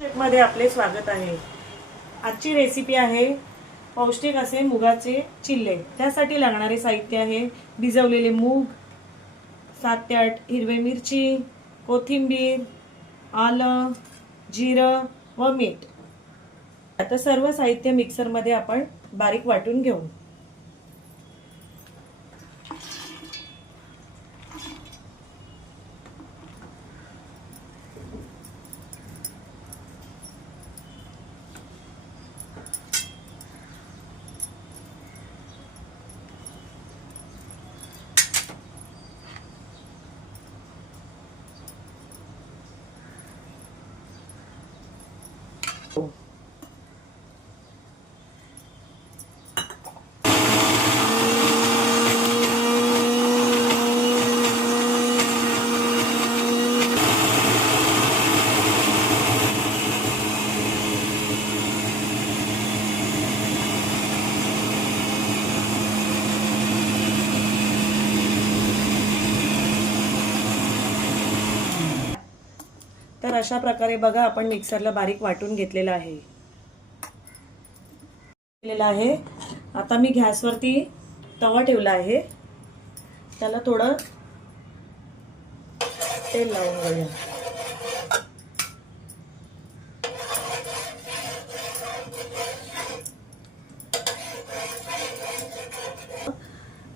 मध्ये आपले स्वागत आहे। आजची रेसिपी आहे पौष्टिक असे मुगाचे चिल्ले। त्यासाठी लागणारे साहित्य आहे भिजवलेले मूग, 7 ते 8 हिरवी मिरची, कोथिंबीर, आलं, जिरं व मीठ। आता सर्व साहित्य मिक्सर मध्ये आपण बारीक वाटून घेऊ। तर अशा प्रकारे बघा आपण मिक्सरला बारीक वाटून घेतलेला आहे। आता मी गॅसवरती तवा ठेवला आहे, त्याला थोडं तेल लावून घेऊया।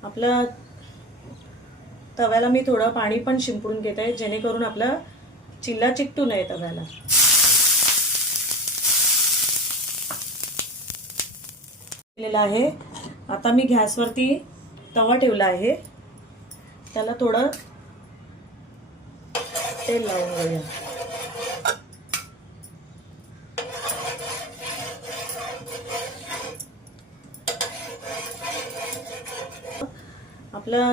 आपल्या तव्याला मी थोडं पाणी पण शिंपडून घेत आहे, जेणेकरून आपला चिल्ला चिकटू नये तव्याला। आहे आता मी गॅसवरती तवा ठेवला आहे, त्याला थोडं तेल लावून घेऊया। आपल्या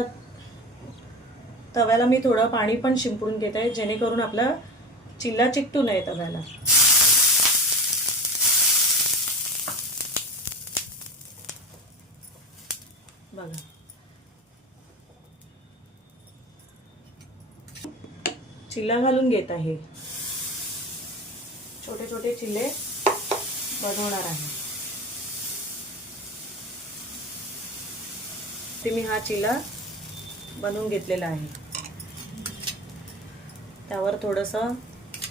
तव्याला मी थोडं पाणी पण शिंपडून घेत आहे, जेणेकरून आपला चिल्ला चिकटू नये तव्याला। बघा चिल्ला घालून घेत आहे, छोटे छोटे चिल्ले बनवणार आहे। ते मी हा चिल्ला बनवून घेतलेला आहे। त्यावर थोडंसं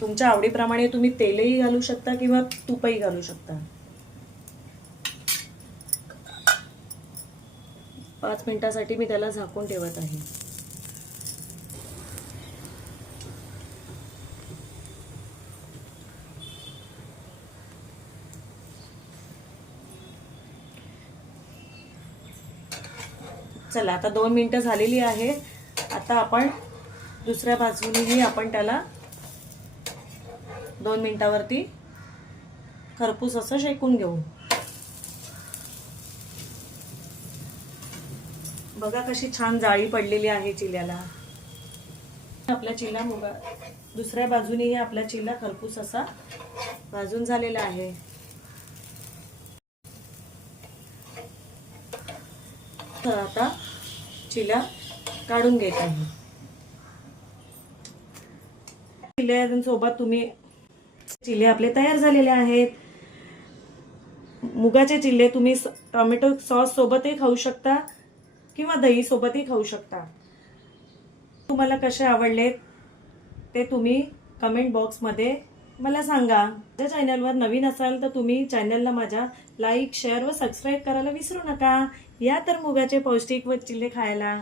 तुमच्या आवडीप्रमाणे तुम्ही तेलही घालू शकता किंवा तूपही घालू शकता। 5 मिनिटांसाठी मी त्याला झाकून ठेवत आहे। चला आता 2 मिनिटं झालेली आहे। आता आपण दुसऱ्या बाजूनेही आपण त्याला 2 मिनिटांवरती खरपूस असं शेकून घेऊ। बघा कशी छान जाळी पडलेली आहे चिल्ल्याला। आपला चिल्ला दुसऱ्या बाजूनेही आपला चिल्ला खरपूस असा भाजून झालेला आहे। तर आता चिल्ला काढून घेत आहे। चिल्ल्यासोबत तुम्ही चिल्ले आपले तयार झालेले आहेत। मुगाचे चिल्ले तुम्ही टोमॅटो सॉस सोबतही खाऊ शकता किंवा दही सोबतही खाऊ शकता। तुम्हाला कसे आवडले ते तुम्ही कमेंट बॉक्स मध्ये मला सांगा। माझ्या चॅनलवर नवीन असाल तर तुम्ही चॅनलला माझ्या लाईक, शेअर व सबस्क्राईब करायला विसरू नका। या तर मुगाचे पौष्टिक व चिल्ले खायला।